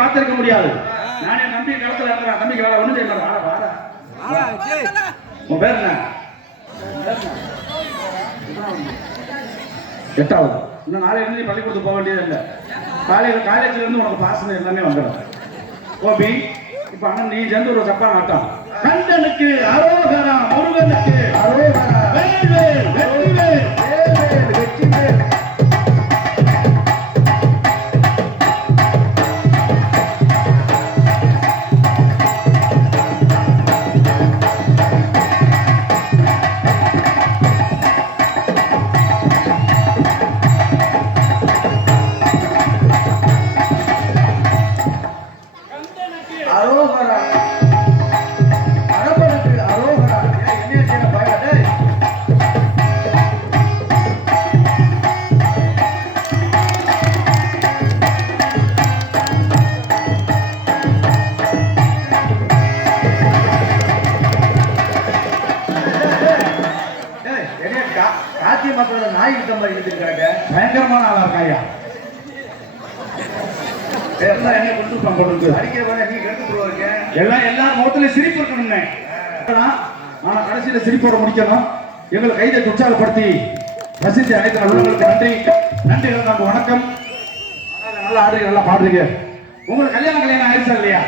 பார்த்திருக்க முடியாது. நானே நம்பி களத்துல இருக்கிறேன். நம்பிக்கை வேலை ஒண்ணு செய்யல. உன் பேர் என்ன? எட்டாவது. இன்னும் நாளையில இருந்து பள்ளிக்கூடத்துக்கு போக வேண்டியது இல்லை. காலேஜ்ல இருந்து உனக்கு பாசனம் எல்லாமே வந்துடும். கோபி இப்ப அண்ணன் நீ சேர்ந்து ஒரு தப்பா நாட்டம். கந்தனுக்கு அரோகரா, முருகனுக்கு அரோகரா, வெற்றிவேல் வெற்றிவேல் வெற்றிவேல் வெற்றிவேல். பயங்கரமான ஆளா இருக்காயா. எல்லா முகத்துல சிரிப்பு இருக்கணும். ஆனா கடைசியில சிரிப்போட முடிக்கணும். எங்களை கைதை உற்சாகப்படுத்தி ரசித்து அனைத்து உள்ளவங்களுக்கு நன்றி நன்றி. வணக்கம். நல்லா ஆடுறீங்க, நல்லா பாடுறீங்க. உங்களுக்கு கல்யாணம் ஆயிடுச்சா இல்லையா?